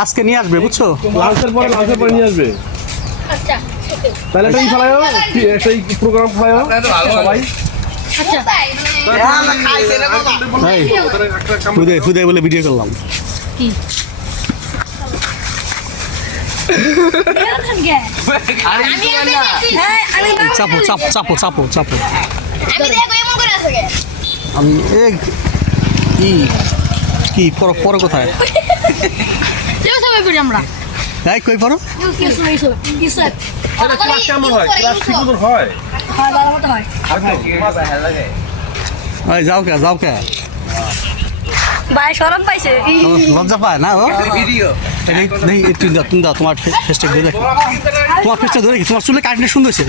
আজকে নিয়ে আসবে বুঝছো, লাঞ্চের পরে নিয়ে আসবে। তাহলে একটা ফেলায়ও, একটা প্রোগ্রাম ফেলায়ও সবাই। হুদে বলে ভিডিও করলাম। চাপো চাপো চাপো চাপো চাপো। আমি কি পর কোথায় আমরা কই পড়ো? যাও কে যাও কে ভাই শরম পাইছে, লজ্জা পায় না ও ভিডিও। তুমি দাও তোমার ফেসটা ধরে, তোমার ফেসটা ধরে, তোমার চুলে কাটলে সুন্দর হয়েছে।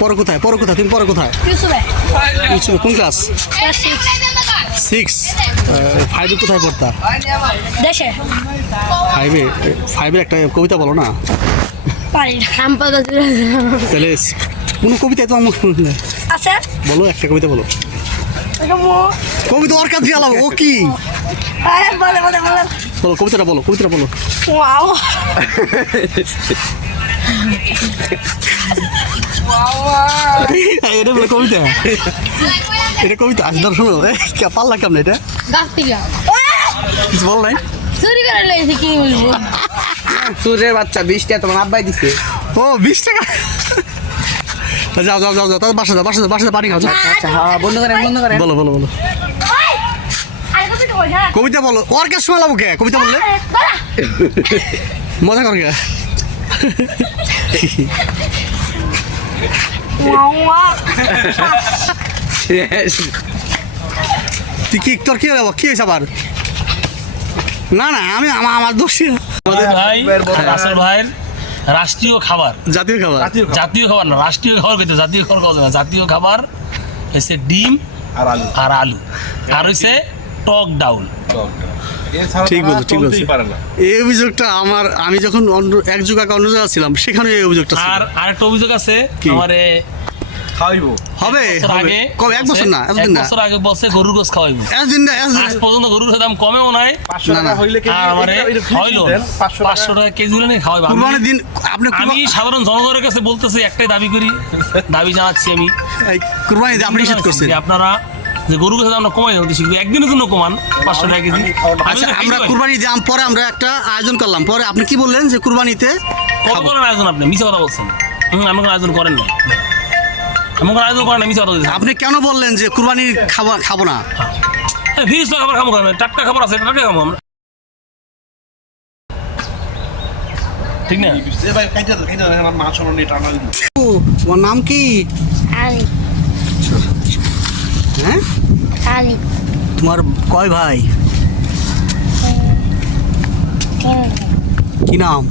পরে কোথায় তুমি পরে কোথায়? কোন ক্লাস? 6। 5 কোথায় পড়তা? ফাইভের একটা কবিতা বলো না। তাহলে কোন কবিতা তো আমার বলো, একটা কবিতা বলো। কবিতা ওর কাছে আলাম, ও কি বলো, কবিতাটা বলো, কবিতাটা বলো। এটা বলে কবিতা, এটা কবিতা। আজ ধর শোনো, পারলা কেমন এটা? কিছু বল নাই, সুরের বাচ্চা 20 টাকা তোমার আব্বাই দিছে। ও 20 টাকা। যাও যাও যাও যাও, তার বাসা পানি খাও। আচ্ছা হ্যাঁ, বন্ধ করেন। বলো বলো বলো, কবিতা বলো। ওর কাছে শোনাবো কে কবিতা বললে? মজা কর কে? তুই কি তোর কি হলো, কি হয়েছে আবার? না না, আমি আমার দোষ। ভাই রাসেল ভাইয়ের রাষ্ট্রীয় খাবার, জাতীয় খাবার না, রাষ্ট্রীয় খাবার খেতে, জাতীয় খাবার খাওয়া যাবে। জাতীয় খাবার হচ্ছে ডিম আর আলু, আর হচ্ছে টক ডাউল। ঠিক বলছো, ঠিক বলছো। এই অভিযোগটা আমার, আমি যখন এক যুগ আগে অন্য জায়গায় ছিলাম সেখানে এই অভিযোগটা ছিল। আর আরেকটা অভিযোগ আছে আমারে খাওয়াইবো, হবে আগে কবে? এক বছর না, এতদিন না, 1 বছর আগে বলছে গরুর গোশত খাওয়াইবো। এতদিন না, আজ পর্যন্ত গরুর দাম কমেও নাই। 500 টাকা হইলে কি আমারে হইলো 500 টাকা কেজি হলে নেই খাওয়াইবো। কুরবানির দিন আমি সাধারণ জনগণের কাছে বলতেছি, একটাই দাবি করি, দাবি জানাচ্ছি আমি, কুরবানির দিন আপনি নিষেধ করছেন যে আপনারা যে গরুর গোশত আমরা কমাই দেবো, শিখবো একদিনের জন্য কমান 500 টাকা কেজি। আচ্ছা, আমরা কুরবানি দিলাম, পরে আমরা একটা আয়োজন করলাম, পরে আপনি কি বললেন যে কুরবানিতে কত করেন আয়োজন? আপনি মিছে কথা বলছেন। আমি কোনো আয়োজন করেন নাই, আমি কোনো আয়োজন করেন না, মিছে কথা বলছেন। আপনি কেন বললেন যে কুরবানির খাবো না? ফিরিস খাবার খাবো, টাটকা খাবার আছে, টাটকা খাবো আমরা, ঠিক না? তোমার নাম কি? হ্যাঁ, তোমার কয় ভাই? কি নাম?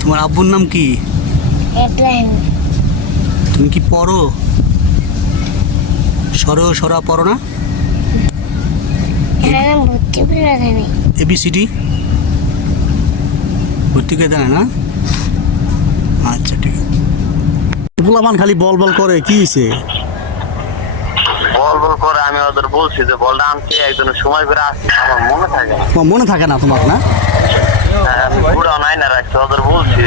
তোমার আব্বুর নাম কি? তুমি কি পড়ো? সরা পড়ো না? ABCD ভর্তি করে দেয় না? আচ্ছা ঠিক আছে। পোলাপান খালি বল করে, কি হয়েছে? বল করে আমি ওদের বলছি যে বলটা আনছি, একজনের সময় করে আসছি, আমার মনে থাকে না তোমার না? আমি পুরো নাই না রাখছি, ওদের বলছি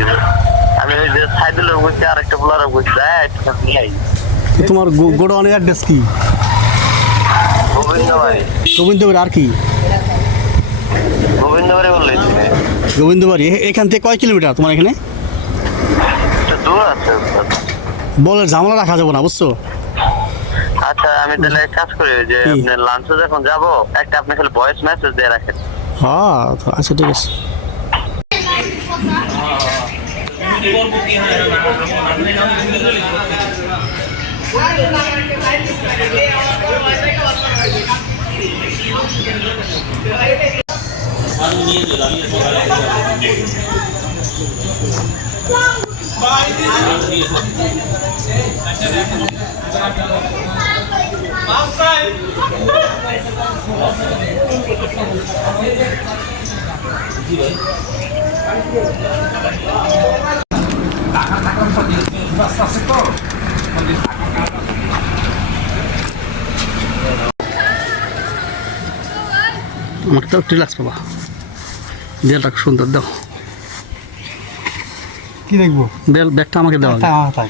আমি ওই যে সাইদুলের বলছি, আর একটা পোলারে বলছি নিয়ে আই। তোমার গোডাউনের অ্যাড্রেস কি? গোবিন্দবাড়ি। আর কি? গোবিন্দবাড়ি বললে? গোবিন্দবাড়ি এখান থেকে কয় কিলোমিটার তোমার এখানে? দূর আছে, বলের ঝামেলা রাখা যাবো না, বুঝছো? আচ্ছা আমি তাহলে এক কাজ করি, যে আপনার লাঞ্চে যখন যাবো, একটা আপনি খালি ভয়েস মেসেজ দিয়ে রাখেন। হ্যাঁ আচ্ছা ঠিক আছে। আমাকে তো রিল্যাক্স বাবা, দেয়ালটা খুব সুন্দর দাও। কি দেখবো? দেয়াল ব্যাগটা আমাকে দেওয়া তাই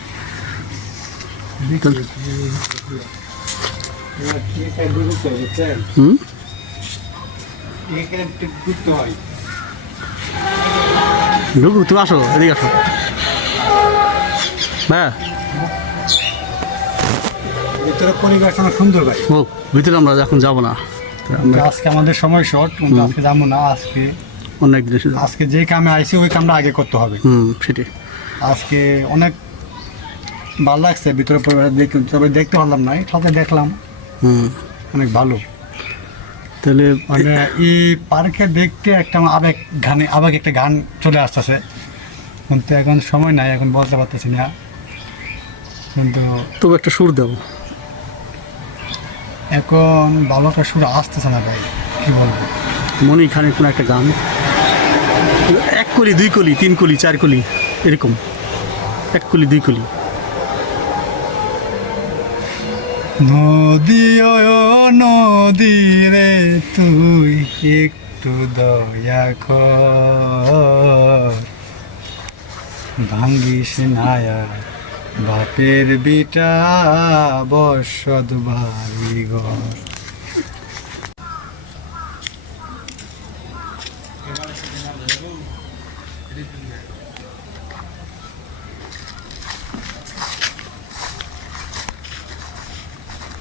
হুম ঢুকু, তুমি আসো, এদিকে আসো। হ্যাঁ ভিতরে পরিবেশ অনেক সুন্দর ভাই। ও ভিতরে আমরা এখন যাবো না, আমরা আজকে আমাদের সময় শর্ট, আজকে যাবো না। অন্য একদিন এসে যাবো। আজকে যে কামে আইছি ওই কামটা আগে করতে হবে। সেটাই। আজকে অনেক ভালো লাগছে, ভিতরে পরিবেশ দেখতে, তবে দেখতে পারলাম না, সাথে দেখলাম অনেক ভালো। তাহলে মানে এই পার্কে দেখতে একটা আবেগ একটা গান চলে আসতেছে, কিন্তু এখন সময় নাই, এখন বলতে পারতেছি না, কিন্তু তবু একটা সুর দাও। এখন ভালো একটা সুর আসতেছে না ভাই, কি বলবো। মনি খানের কোনো একটা গান, 1 কলি 2 কলি 3 কলি 4 কলি এরকম, 1 কলি 2 কলি। নদী ও নদী রে তুই একটু দয়া কর, ভাঙ্গিস নায়া বাপের বিটা বসত বাড়ি ঘর।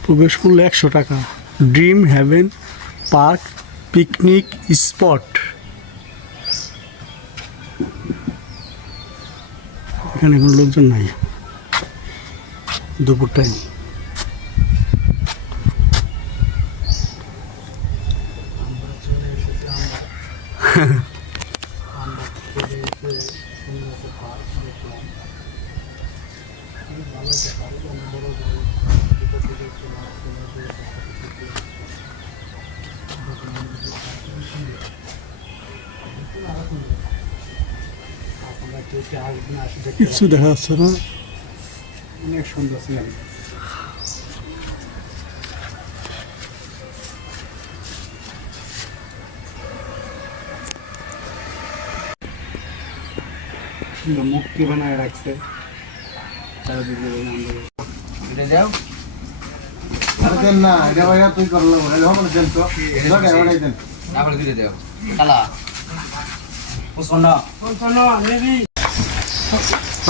প্রবেশ মূল্য 100 টাকা। Dream heaven park picnic spot. এখানে কোনো লোকজন নাই, দুপুর টাইম। কিছু দেখা যাচ্ছে না, অনেক সুন্দর ছিলেন। মুক্তি বানায় রাখছে।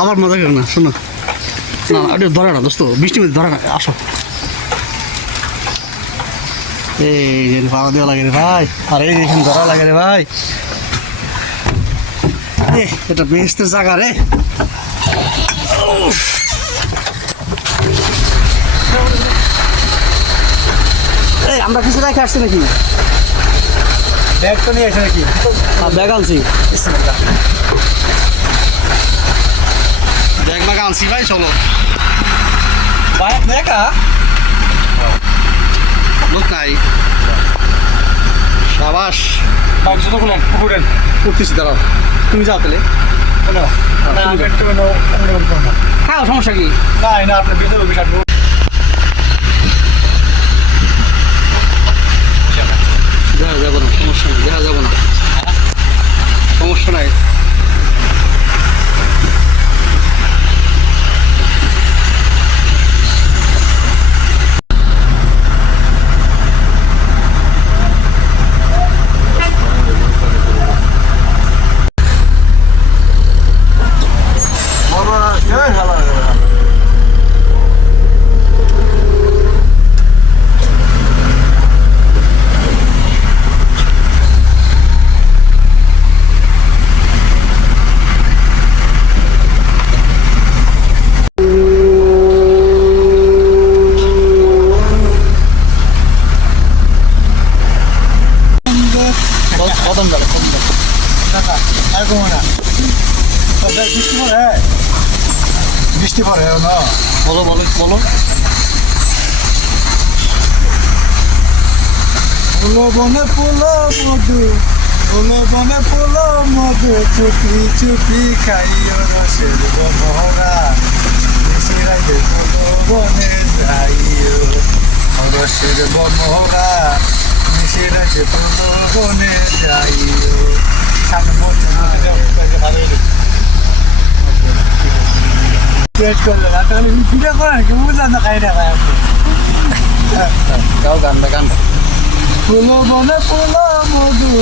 আবার মজা করে না, শোনো না না, ধরা না দোস্ত, বৃষ্টি মধ্যে ধরা না, আসো। এই যে পাওয়া দেওয়া লাগে রে ভাই, আর এই দেখেন ধরা লাগে রে ভাই। এটা বেহেস্তের জায়গা রে। এই আমরা কিছু রেখে আসছি নাকি? ব্যাগ তো নিয়ে আসে নাকি? ব্যাগ আনছি, ব্যাগ না আনছি ভাই, চলো বাইক দেখা লোক নাই। সাবাস, পুকুরের উঠতেছি, দাঁড়াও তুমি যাও তাহলে। খাও, সমস্যা কি? না আপনার ভিতরে বিষয় দেখা যাবো না, সমস্যা নেই, দেখা যাবো না, সমস্যা নাই। বৃষ্টি পড়ে না, বলো বলো বলো। ফুলো বনে ফুলো মধু, ফুলো বনে ফুলো মধু, চুপি চুপি খাইও রসের বনরা, নিশি রাতে ফুলো বনে যাইও, রসের বনরা, নিশি রাতে ফুলো বনে যাইও। সামনে মধ্যে ভালো হইলো। পেট করলে না তাহলে ভিডিও করেন কি বুঝলাম না খাই না খাই গাও গানটা গানটা ফুলো বনে ফুলো মধু,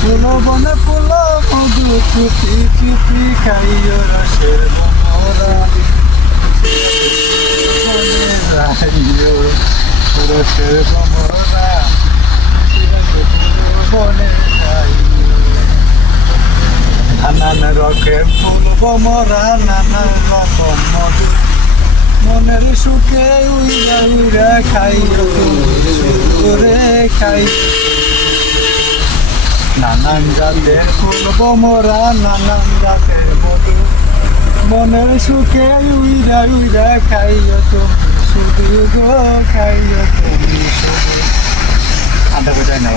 ফুলো বনে ফুলো মধু, চুপি চুপি খাইও রসের বনরা, বনে যাইও, রসের বনরা, বনে যাইও। নানান রকম ফুল ভমরা, নানান রকম মধু, মনের সুখে উইরা উইরা খাইও তুমি সুরে খাই। নানান জাতের ফুল ভমরা, নানান জাতের মধু, মনের সুখে উইরা উইরা খাইও তুমি শুধু গো, খাইও তুমি শুধু। আড্ডা কোথায় না